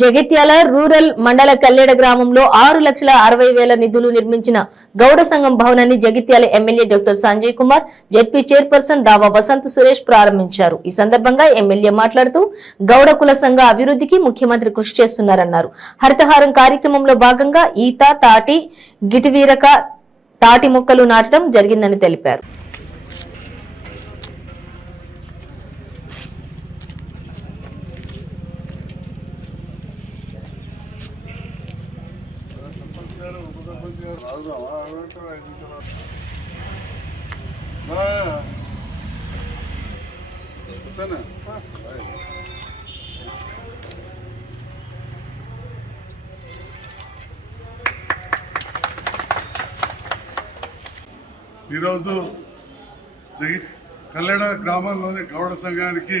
Jagtial rural మండల కల్లేడ గ్రామంలో 6,60,000 నిధులు నిర్మించిన గౌడ సంఘం భవనాన్ని Jagtial MLA doctor Sanjay Kumar, ZP chairperson దావా వసంత సురేష్ ప్రారంభించారు. ఈ సందర్భంగా ఎమ్మెల్యే మాట్లాడుతూ గౌడ కుల సంఘ అభివృద్ధికి ముఖ్యమంత్రి కృషి చేస్తున్నారన్నారు. హరితహారం కార్యక్రమంలో భాగంగా ఈత, తాటి, గిటివీరక తాటి మొక్కలు నాటడం జరిగిందని తెలిపారు. ఈరోజు కల్లెడ గ్రామంలోని గౌడ సంఘానికి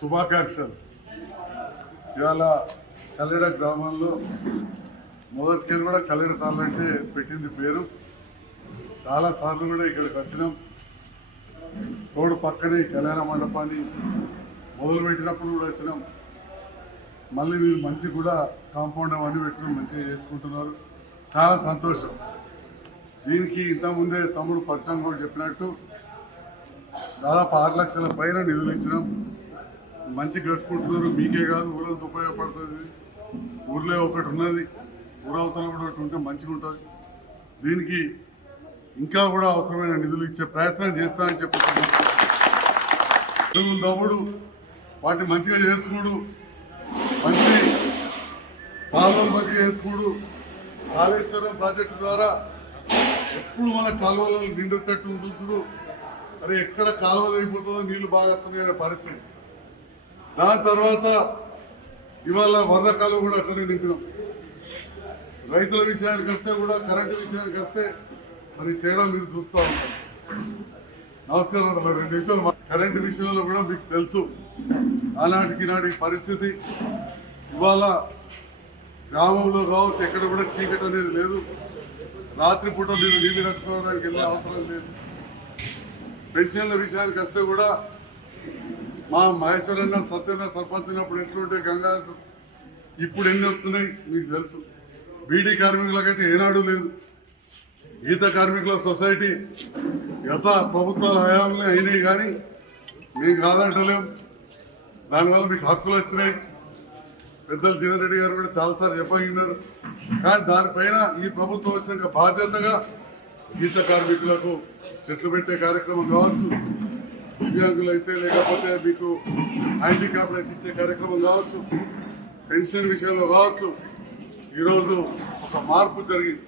శుభాకాంక్షలు. ఇవాళ కల్లెడ గ్రామంలో మొదటికి కూడా కల్లెడ తాళ్ళంటే పెట్టింది పేరు. చాలాసార్లు కూడా ఇక్కడికి వచ్చినాం. రోడ్డు పక్కనే కళ్యాణ మండపాన్ని మొదలుపెట్టినప్పుడు కూడా వచ్చినాం. మళ్ళీ మీరు మంచి కూడా కాంపౌండ్ అవన్నీ పెట్టుకుని మంచిగా చేసుకుంటున్నారు. చాలా సంతోషం. దీనికి ఇంతకుముందే తమ్ముడు పరిశ్రమ కూడా చెప్పినట్టు దాదాపు 6 లక్షల పైన నిధులు ఇచ్చినాం. మంచి కట్టుకుంటున్నారు. మీకే కాదు, ఊరంతా ఉపయోగపడుతుంది. ఊర్లో ఒకటి ఉన్నది, ఊరవతల కూడా ఒకటి ఉంటే మంచిగా ఉంటుంది. దీనికి ఇంకా కూడా అవసరమైన నిధులు ఇచ్చే ప్రయత్నం చేస్తానని చెప్తున్నాను. తమ్ముడు వాటిని మంచిగా చేసుకుడు, మంచి కాలువలు మంచిగా చేసుకుడు. కాళేశ్వరం ప్రాజెక్టు ద్వారా ఎప్పుడు మన కాలువలను నిండుతట్టు చూసుడు. అరే ఎక్కడ కాలువలు అయిపోతుందో నీళ్లు బాగా వస్తున్నాయనే పరిస్థితి. దాని తర్వాత ఇవాళ వరద కాలువ కూడా అట్లనే నింపినాం. రైతుల విషయానికి వస్తే కూడా, కరెంటు విషయానికి వస్తే మరి తేడా మీరు చూస్తూ ఉంటారు. నమస్కారం. మరి 2 నిమిషాలు కరెంటు విషయంలో కూడా మీకు తెలుసు ఆనాటికి పరిస్థితి. ఇవాళ గ్రామంలో కావచ్చు ఎక్కడ కూడా చీకటి అనేది లేదు. రాత్రిపూట మీరు నీళ్ళు కట్టుకోవడానికి వెళ్ళే అవసరం లేదు. పెన్షన్ల విషయానికి వస్తే కూడా మా మహేశ్వరన్న సత్యన్న సర్పంచ్ ఉన్నప్పుడు ఎట్లుంటే గంగా ఇప్పుడు ఎన్ని వస్తున్నాయి మీకు తెలుసు. బీడీ కార్మికులకైతే ఏనాడు లేదు. గీత కార్మికుల సొసైటీ గత ప్రభుత్వాల హయాంలో అయినాయి కానీ మేము కాదంటలేం. దానివల్ల మీకు హక్కులు వచ్చినాయి. పెద్దలు జీవన్ రెడ్డి గారు కూడా చాలాసార్లు చెప్పగినారు. కానీ దానిపైన ఈ ప్రభుత్వం వచ్చినాక బాధ్యతగా గీత కార్మికులకు చెట్లు పెట్టే కార్యక్రమం కావచ్చు, దివ్యాంగులు అయితే లేకపోతే మీకు హ్యాండిక్యాప్లు అయితే ఇచ్చే కార్యక్రమం కావచ్చు, పెన్షన్ విషయంలో కావచ్చు, ఈరోజు ఒక మార్పు జరిగింది.